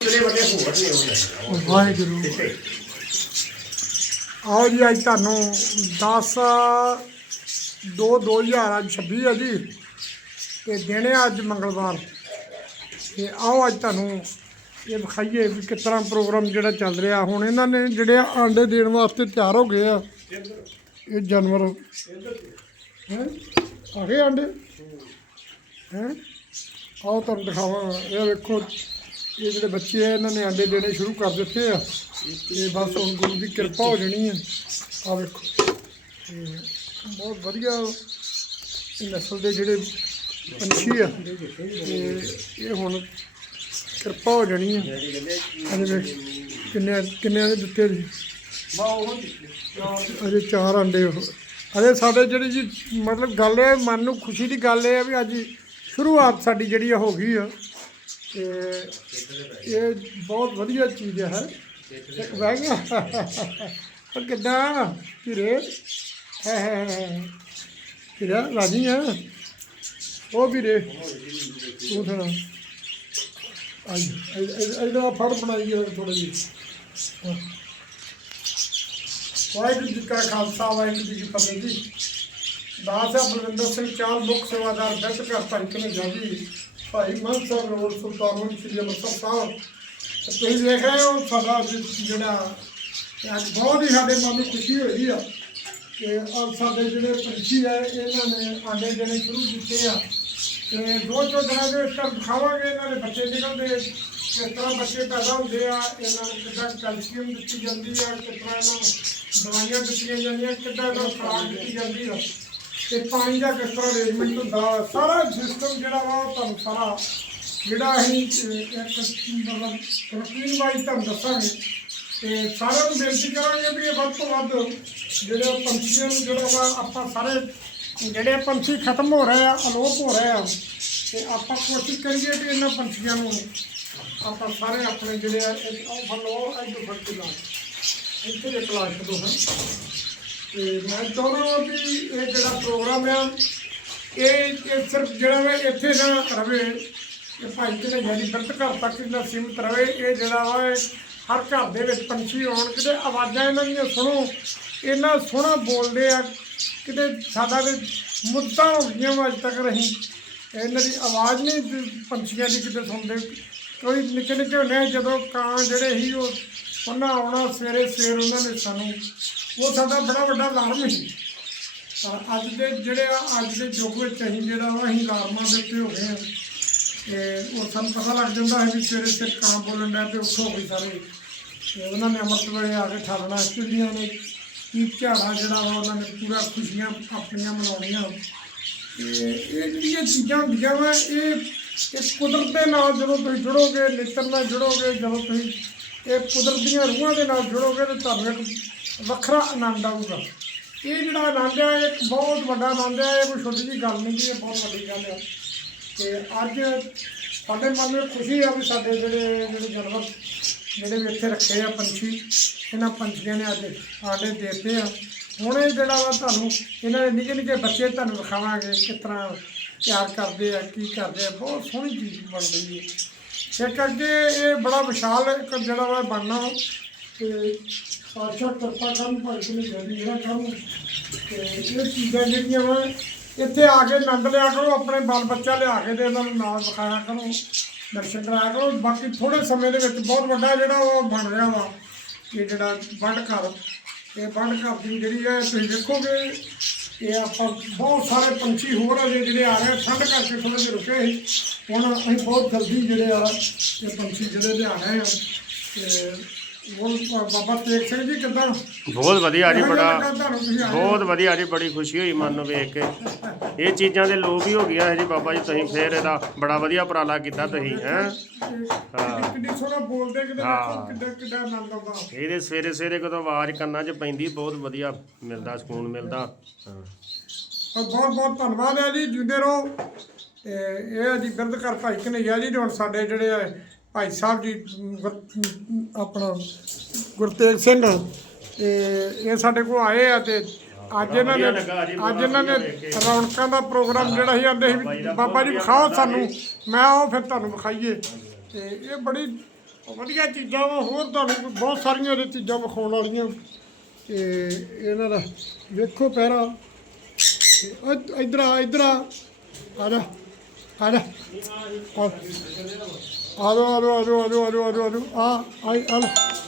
ਵੱਡੇ ਹੋਰ ਨੇ ਉਹਨਾਂ ਵਾਹਿਗੁਰੂ। ਆਓ ਜੀ, ਅੱਜ ਤੁਹਾਨੂੰ 10 2 2026 ਹੈ ਜੀ। ਤੇ ਦਿਨ ਹੈ ਅੱਜ ਮੰਗਲਵਾਰ। ਤੇ ਆਓ ਅੱਜ ਤੁਹਾਨੂੰ ਇਹ ਵਿਖਾਈਏ ਵੀ ਕਿਸ ਤਰ੍ਹਾਂ ਪ੍ਰੋਗਰਾਮ ਜਿਹੜਾ ਚੱਲ ਰਿਹਾ। ਹੁਣ ਇਹਨਾਂ ਨੇ ਜਿਹੜੇ ਆ ਆਂਡੇ ਦੇਣ ਵਾਸਤੇ ਤਿਆਰ ਹੋ ਗਏ ਆ, ਇਹ ਜਾਨਵਰ। ਹੈ? ਆ ਗਏ ਆਂਡੇ? ਹੈ? ਆਓ ਤੁਹਾਨੂੰ ਦਿਖਾਵਾਂ। ਇਹ ਵੇਖੋ। ਇਹ ਜਿਹੜੇ ਬੱਚੇ ਆ, ਇਹਨਾਂ ਨੇ ਆਂਡੇ ਦੇਣੇ ਸ਼ੁਰੂ ਕਰ ਦਿੱਤੇ ਆ। ਤੇ ਬਸ ਹੁਣ ਗੁਰੂ ਦੀ ਕਿਰਪਾ ਹੋ ਜਾਣੀ ਆ। ਆ ਵੇਖੋ। ਤੇ ਬਹੁਤ ਵਧੀਆ ਨਸਲ ਦੇ ਜਿਹੜੇ ਪੰਛੀ ਆ, ਤੇ ਇਹ ਹੁਣ ਕਿਰਪਾ ਹੋ ਜਾਣੀ ਆ। ਅਜੇ ਵੇਖ ਕਿੰਨੇ ਕਿੰਨੇ ਦੇ ਦਿੱਤੇ ਜੀ? ਅਜੇ ਚਾਰ ਆਂਡੇ ਉਹ। ਅਜੇ ਸਾਡੇ ਜਿਹੜੀ ਜੀ ਮਤਲਬ ਗੱਲ ਇਹ, ਮਨ ਨੂੰ ਖੁਸ਼ੀ ਦੀ ਗੱਲ ਇਹ ਆ ਵੀ ਅੱਜ ਸ਼ੁਰੂਆਤ ਸਾਡੀ ਜਿਹੜੀ ਆ ਹੋ ਗਈ ਆ। ਤੇ ਇਹ ਬਹੁਤ ਵਧੀਆ ਚੀਜ਼ ਹੈ ਇੱਕ ਬਹਿ ਗਿਆ। ਉਹ ਕਿੱਦਾਂ? ਕਿਰੇ ਹੈ ਹੈ ਹੈ ਰਾਜੀ ਆ। ਉਹ ਵੀਰੇ ਤੂੰ ਸੁਣਾ। ਅੱਜ ਇਹਦਾ ਫੜ ਬਣਾਈ ਹੈ ਥੋੜਾ ਜਿਹਾ। ਵਾਹਿਗੁਰੂ ਜੀ ਕਾ ਖਾਲਸਾ, ਵਾਹਿਗੁਰੂ ਜੀ ਕੀ ਫਤਿਹ ਜੀ। ਦਾਸ ਬਲਵਿੰਦਰ ਸਿੰਘ ਚਾਲ ਮੁੱਖ ਸੇਵਾਦਾਰ ਬੈਠ ਕਰ ਭਾਈ ਕਨੇ ਜਾਜੀ ਭਾਈ ਮਨ ਸਾਹਿਬ ਰੋਡ ਸੁਲਤਾਨਪੁਰ ਸ੍ਰੀ ਅੰਮ੍ਰਿਤਸਰ ਸਾਹਿਬ ਤੇ ਤੁਸੀਂ ਦੇਖ ਰਹੇ ਹੋ ਸਾਡਾ ਜਿਹੜਾ ਅੱਜ ਬਹੁਤ ਹੀ ਸਾਡੇ ਮਨ ਨੂੰ ਖੁਸ਼ੀ ਹੋਈ ਆ ਕਿ ਅੱਜ ਸਾਡੇ ਜਿਹੜੇ ਪੰਛੀ ਆ, ਇਹਨਾਂ ਨੇ ਆਂਡੇ ਦੇਣੇ ਸ਼ੁਰੂ ਕੀਤੇ ਆ। ਤੇ ਦੋ ਚੋ ਦਿਨਾਂ ਦੇ ਵਿੱਚ ਦਿਖਾਵਾਂਗੇ ਇਹਨਾਂ ਦੇ ਬੱਚੇ ਨਿਕਲਦੇ, ਕਿਸ ਤਰ੍ਹਾਂ ਬੱਚੇ ਪੈਦਾ ਹੁੰਦੇ ਆ, ਇਹਨਾਂ ਨੂੰ ਕਿੱਦਾਂ ਕੈਲਸ਼ੀਅਮ ਦਿੱਤੀ ਜਾਂਦੀ ਆ, ਕਿਸ ਤਰ੍ਹਾਂ ਇਹਨਾਂ ਨੂੰ ਦਵਾਈਆਂ ਦਿੱਤੀਆਂ ਜਾਂਦੀਆਂ, ਕਿੱਦਾਂ ਇਹਨਾਂ ਨੂੰ ਖੁਰਾਕ ਦਿੱਤੀ ਜਾਂਦੀ ਆ। ਤੇ ਪਾਣੀ ਦਾ ਕਿਸ ਤਰ੍ਹਾਂ ਅਰੇਂਜਮੈਂਟ ਹੁੰਦਾ, ਸਾਰਾ ਸਿਸਟਮ ਜਿਹੜਾ ਵਾ ਉਹ ਤੁਹਾਨੂੰ ਸਾਰਾ ਜਿਹੜਾ ਅਸੀਂ ਇੱਕ ਮਤਲਬ ਰੁਟੀਨ ਵਾਈਜ਼ ਤੁਹਾਨੂੰ ਦੱਸਾਂਗੇ। ਤੇ ਸਾਰਿਆਂ ਨੂੰ ਬੇਨਤੀ ਕਰਾਂਗੇ ਵੀ ਇਹ ਵੱਧ ਤੋਂ ਵੱਧ ਜਿਹੜੇ ਪੰਛੀਆਂ ਨੂੰ ਜਿਹੜਾ ਵਾ ਆਪਾਂ ਸਾਰੇ, ਜਿਹੜੇ ਪੰਛੀ ਖਤਮ ਹੋ ਰਹੇ ਆ, ਅਲੋਪ ਹੋ ਰਹੇ ਆ, ਤੇ ਆਪਾਂ ਕੋਸ਼ਿਸ਼ ਕਰੀਏ ਵੀ ਇਹਨਾਂ ਪੰਛੀਆਂ ਨੂੰ ਆਪਾਂ ਸਾਰੇ ਆਪਣੇ ਜਿਹੜੇ ਆ ਇੱਕ ਉਹ ਫਲੋ ਇੱਕ ਫੜ ਕੇ ਲਾ ਇੱਥੇ ਇੱਕ ਲਾ ਛੱਡੋ ਹਾਂ ਤੇ ਮੈਂ ਚਾਹੁੰਦਾ ਵੀ ਇਹ ਜਿਹੜਾ ਪ੍ਰੋਗਰਾਮ ਆ, ਇਹ ਇਹ ਸਿਰਫ ਜਿਹੜਾ ਵਾ ਇੱਥੇ ਨਾ ਰਵੇ, ਇਹ ਭਾਈ ਕਿਤੇ ਜਿਹੜੀ ਬਿਰਤ ਘਰ ਤੱਕ ਹੀ ਨਾ ਸੀਮਿਤ ਰਵੇ, ਇਹ ਜਿਹੜਾ ਵਾ ਇਹ ਹਰ ਘਰ ਦੇ ਵਿੱਚ ਪੰਛੀ ਆਉਣ, ਕਿਤੇ ਆਵਾਜ਼ਾਂ ਇਹਨਾਂ ਦੀਆਂ ਸੁਣੋ ਇਹਨਾਂ ਸੋਹਣਾ ਬੋਲਦੇ ਆ, ਕਿਤੇ ਸਾਡਾ ਤੇ ਮੁੱਦਾ ਹੋ ਗਈਆਂ ਵਾ ਅੱਜ ਤੱਕ ਰਹੀ। ਇਹਨਾਂ ਦੀ ਆਵਾਜ਼ ਨਹੀਂ ਪੰਛੀਆਂ ਦੀ ਕਿਤੇ ਸੁਣਦੇ। ਕੋਈ ਨਿੱਕੇ ਨਿੱਕੇ ਹੁੰਦੇ ਆ, ਜਦੋਂ ਕਾਂ ਜਿਹੜੇ ਸੀ ਉਹ ਉਹਨਾਂ ਆਉਣਾ ਸਵੇਰੇ ਸਵੇਰ ਉਹਨਾਂ ਨੇ ਸਾਨੂੰ ਉਹ ਸਾਡਾ ਬੜਾ ਵੱਡਾ ਅਲਾਰਮ ਸੀ। ਪਰ ਅੱਜ ਦੇ ਜਿਹੜੇ ਆ, ਅੱਜ ਦੇ ਯੁੱਗ ਵਿੱਚ ਅਸੀਂ ਜਿਹੜਾ ਵਾ, ਅਸੀਂ ਅਲਾਰਮਾਂ ਦੇ ਉੱਤੇ ਹੋ ਗਏ ਹਾਂ। ਤੇ ਉਹ ਸਾਨੂੰ ਪਤਾ ਲੱਗ ਜਾਂਦਾ ਹੈ ਵੀ ਸਵੇਰੇ ਸਿਰ ਕਾਂ ਬੋਲਣ ਦਾ ਤੇ ਉੱਠੋ ਵੀ ਸਾਰੇ। ਤੇ ਉਹਨਾਂ ਨੇ ਅੰਮ੍ਰਿਤ ਵੇਲੇ ਆ ਕੇ ਠਾਲਣਾ ਚਿੜੀਆਂ ਨੇ। ਕੀ ਝਾੜਾ ਜਿਹੜਾ ਵਾ, ਉਹਨਾਂ ਨੇ ਪੂਰਾ ਖੁਸ਼ੀਆਂ ਆਪਣੀਆਂ ਮਨਾਉਣੀਆਂ। ਤੇ ਇਹ ਜਿਹੜੀਆਂ ਚੀਜ਼ਾਂ ਹੁੰਦੀਆਂ ਵਾ, ਇਹ ਇਹ ਕੁਦਰਤ ਦੇ ਨਾਲ ਜਦੋਂ ਤੁਸੀਂ ਜੁੜੋਗੇ ਨੇਚਰ ਨਾਲ ਜੁੜੋਗੇ, ਜਦੋਂ ਤੁਸੀਂ ਇਹ ਕੁਦਰਤ ਦੀਆਂ ਰੂਹਾਂ ਦੇ ਨਾਲ ਜੁੜੋਗੇ ਤੇ ਤੁਹਾਨੂੰ ਇੱਕ ਵੱਖਰਾ ਆਨੰਦ ਆਊਗਾ। ਇਹ ਜਿਹੜਾ ਆਨੰਦ ਹੈ ਇੱਕ ਬਹੁਤ ਵੱਡਾ ਆਨੰਦ ਹੈ ਇਹ ਕੋਈ ਛੋਟੀ ਜਿਹੀ ਗੱਲ ਨਹੀਂ ਗੀ, ਇਹ ਬਹੁਤ ਵੱਡੀ ਗੱਲ ਹੈ ਤੇ ਅੱਜ ਸਾਡੇ ਮਨ ਨੂੰ ਖੁਸ਼ੀ ਆ ਵੀ ਸਾਡੇ ਜਿਹੜੇ ਜਿਹੜੇ ਜਾਨਵਰ ਜਿਹੜੇ ਵੀ ਇੱਥੇ ਰੱਖੇ ਆ ਪੰਛੀ ਇਹਨਾਂ ਪੰਛੀਆਂ ਨੇ ਅੱਜ ਆਡੇ ਦੇਤੇ ਆ। ਹੁਣ ਇਹ ਜਿਹੜਾ ਵਾ ਤੁਹਾਨੂੰ ਇਹਨਾਂ ਦੇ ਨਿੱਕੇ ਨਿੱਕੇ ਬੱਚੇ ਤੁਹਾਨੂੰ ਵਿਖਾਵਾਂਗੇ ਕਿਸ ਤਰ੍ਹਾਂ ਤਿਆਰ ਕਰਦੇ ਆ ਕੀ ਕਰਦੇ ਆ। ਬਹੁਤ ਸੋਹਣੀ ਚੀਜ਼ ਬਣ ਰਹੀ ਹੈ। ਇੱਕ ਅੱਗੇ ਇਹ ਬੜਾ ਵਿਸ਼ਾਲ ਇੱਕ ਜਿਹੜਾ ਵਾ ਬਣਨਾ ਤੇ ਸਾਖਸ਼ਾਤ ਕਿਰਪਾ ਕਰਨ ਭਾਈ ਨੇ ਜਿਹੜਾ ਕਰਨ ਤੇ ਇਹ ਚੀਜ਼ਾਂ ਜਿਹੜੀਆਂ ਵਾ ਇੱਥੇ ਆ ਕੇ ਆਨੰਦ ਲਿਆ ਕਰੋ ਆਪਣੇ ਬਾਲ ਬੱਚਾ ਲਿਆ ਕੇ ਤੇ ਇਹਨਾਂ ਨੂੰ ਨਾਲ ਵਿਖਾਇਆ ਕਰੋ ਦਰਸ਼ਨ ਕਰਾਇਆ ਕਰੋ। ਬਾਕੀ ਥੋੜੇ ਸਮੇਂ ਦੇ ਵਿੱਚ ਬਹੁਤ ਵੱਡਾ ਜਿਹੜਾ ਉਹ ਬਣ ਰਿਹਾ ਵਾ ਇਹ ਜਿਹੜਾ ਵੰਡ ਘਰ ਇਹ ਵੰਡ ਘਰ ਦੀ ਜਿਹੜੀ ਹੈ ਤੁਸੀਂ ਦੇਖੋਗੇ ਇਹ ਆਪਾਂ ਬਹੁਤ ਸਾਰੇ ਪੰਛੀ ਹੋਰ ਅਜੇ ਜਿਹੜੇ ਆ ਰਹੇ ਆ, ਠੰਡ ਕਰਕੇ ਥੋੜੇ ਜਿਹੇ ਰੁਕੇ ਸੀ। ਹੁਣ ਅਸੀਂ ਬਹੁਤ ਜਲਦੀ ਜਿਹੜੇ ਆ ਇਹ ਪੰਛੀ ਜਿਹੜੇ ਲਿਆ ਰਹੇ ਆ ਤੇ ਉਹ ਬਾਬਾ ਤੇਗ ਸਿੰਘ ਜੀ ਕਿੱਦਾਂ? ਬਹੁਤ ਵਧੀਆ ਜੀ ਬੜਾ ਹੋ? ਬਹੁਤ ਵਧੀਆ ਜੀ ਬੜੀ ਖੁਸ਼ੀ ਹੋਈ ਮਨ ਨੂੰ ਵੇਖ ਕੇ। ਇਹ ਚੀਜ਼ਾਂ ਦੇ ਲੋਭ ਹੀ ਹੋ ਗਿਆ ਹੈ ਜੀ ਬਾਬਾ ਜੀ ਤੁਸੀਂ ਫੇਰ ਇਹਦਾ ਬੜਾ ਵਧੀਆ ਉਪਰਾਲਾ ਕੀਤਾ ਤੁਸੀਂ ਹੈ? ਕਿੰਨੀ ਕਿੰਨੀ ਸੋਹਣਾ ਬੋਲਦੇ ਹਾਂ। ਕਿੱਦਾਂ ਕਿੱਦਾਂ ਆਨੰਦ ਆਉਂਦਾ। ਇਹਦੇ ਸਵੇਰੇ ਸਵੇਰੇ ਕਦੋਂ ਆਵਾਜ਼ ਕੰਨਾਂ 'ਚ ਪੈਂਦੀ ਬਹੁਤ ਵਧੀਆ ਮਿਲਦਾ ਸਕੂਨ ਮਿਲਦਾ। ਹਾਂ ਬਹੁਤ ਬਹੁਤ ਧੰਨਵਾਦ ਹੈ ਜੀ ਜਿੰਦੇ ਰਹੋ। ਤੇ ਇਹ ਹੈ ਜੀ ਬਿਰਧ ਘਰ ਭਾਈ ਕਨਈਆ ਜੀ ਹੁਣ ਸਾਡੇ ਜਿਹੜੇ ਭਾਈ ਸਾਹਿਬ ਜੀ ਗੁਰ- ਆਪਣਾ ਗੁਰਤੇਗ ਸਿੰਘ ਤੇ ਇਹ ਸਾਡੇ ਕੋਲ ਆਏ ਆ ਤੇ ਅੱਜ ਇਹਨਾਂ ਨੇ ਲੱਗਾ ਜੀ, ਅੱਜ ਇਹਨਾਂ ਨੇ। ਰੌਣਕਾਂ ਦਾ ਪ੍ਰੋਗਰਾਮ ਜਿਹੜਾ ਸੀ ਆਂਦੇ ਸੀ ਵੀ ਬਾਬਾ ਜੀ ਵਿਖਾਓ ਸਾਨੂੰ ਮੈਂ ਉਹ ਫਿਰ ਤੁਹਾਨੂੰ ਵਿਖਾਈਏ। ਤੇ ਇਹ ਬੜੀ ਵਧੀਆ ਚੀਜ਼ਾਂ ਵਾ ਹੋਰ ਤੁਹਾਨੂੰ ਬਹੁਤ ਸਾਰੀਆਂ ਇਹਦੇ ਚੀਜ਼ਾਂ ਵਿਖਾਉਣ ਵਾਲੀਆਂ। ਤੇ ਇਹਨਾਂ ਦਾ ਵੇਖੋ ਪਹਿਰਾ। ਤੇ ਇਧ- ਇੱਧਰ ਆ ਇੱਧਰ ਆ। ਆ ਜਾ ਆ ਜਾ। ਆ ਆ ਲੋ ਆ ਲੋ ਆ ਲੋ ਆ ਲੋ ਆ